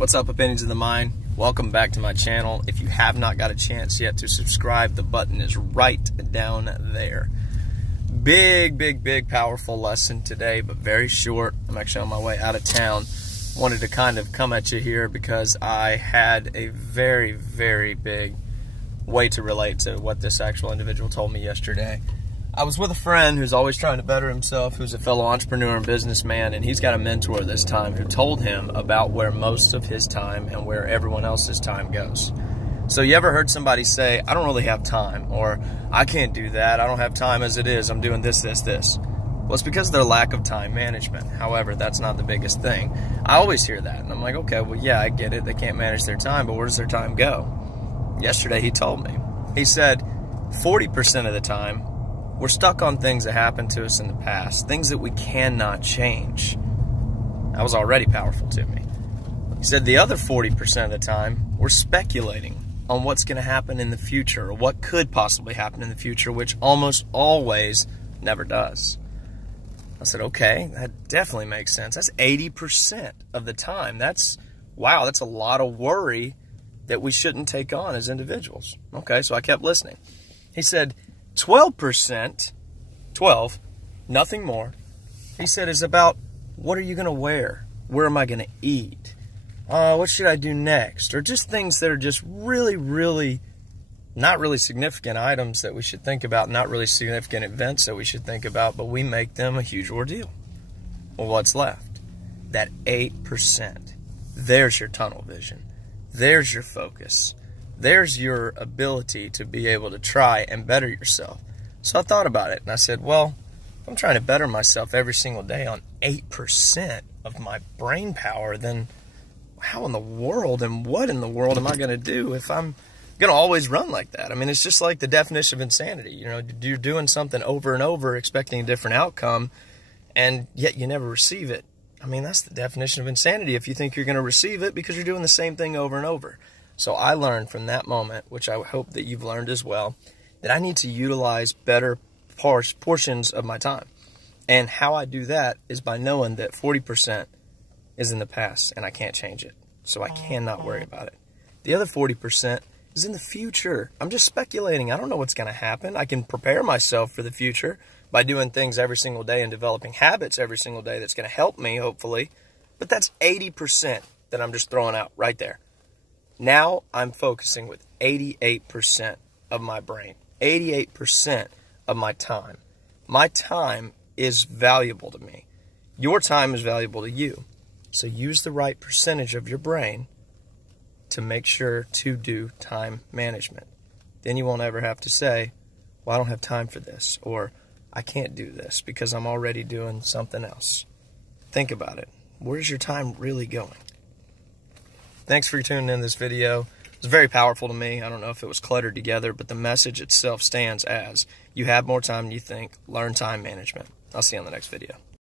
What's up, Opinions of the Mind? Welcome back to my channel. If you have not got a chance yet to subscribe, the button is right down there. Big, powerful lesson today, but very short. I'm actually on my way out of town. Wanted to kind of come at you here because I had a very big way to relate to what this actual individual told me yesterday. I was with a friend who's always trying to better himself, who's a fellow entrepreneur and businessman, and he's got a mentor this time who told him about where most of his time and where everyone else's time goes. So you ever heard somebody say, I don't really have time, or I can't do that, I don't have time as it is, I'm doing this. Well, it's because of their lack of time management. However, that's not the biggest thing. I always hear that, and I'm like, okay, well, yeah, I get it. They can't manage their time, but where does their time go? Yesterday, he told me. He said 40% of the time, we're stuck on things that happened to us in the past, things that we cannot change. That was already powerful to me. He said the other 40% of the time, we're speculating on what's going to happen in the future, or what could possibly happen in the future, which almost always never does. I said, okay, that definitely makes sense. That's 80% of the time. Wow, that's a lot of worry that we shouldn't take on as individuals. Okay, so I kept listening. He said, 12%, nothing more, he said, is about what are you going to wear? Where am I going to eat? What should I do next? Or just things that are just really not really significant items that we should think about, not really significant events that we should think about, but we make them a huge ordeal. Well, what's left? That 8%. There's your tunnel vision. There's your focus. There's your ability to be able to try and better yourself. So I thought about it, and I said, well, if I'm trying to better myself every single day on 8% of my brain power, then how in the world and what in the world am I going to do if I'm going to always run like that? I mean, it's just like the definition of insanity. You know, you're doing something over and over expecting a different outcome, and yet you never receive it. I mean, that's the definition of insanity if you think you're going to receive it because you're doing the same thing over and over. So I learned from that moment, which I hope that you've learned as well, that I need to utilize better portions of my time. And how I do that is by knowing that 40% is in the past and I can't change it. So I cannot worry about it. The other 40% is in the future. I'm just speculating. I don't know what's going to happen. I can prepare myself for the future by doing things every single day and developing habits every single day that's going to help me, hopefully. But that's 80% that I'm just throwing out right there. Now I'm focusing with 88% of my brain, 88% of my time. My time is valuable to me. Your time is valuable to you. So use the right percentage of your brain to make sure to do time management. Then you won't ever have to say, well, I don't have time for this, or I can't do this because I'm already doing something else. Think about it. Where's your time really going? Thanks for tuning in this video. It was very powerful to me. I don't know if it was cluttered together, but the message itself stands as, you have more time than you think. Learn time management. I'll see you on the next video.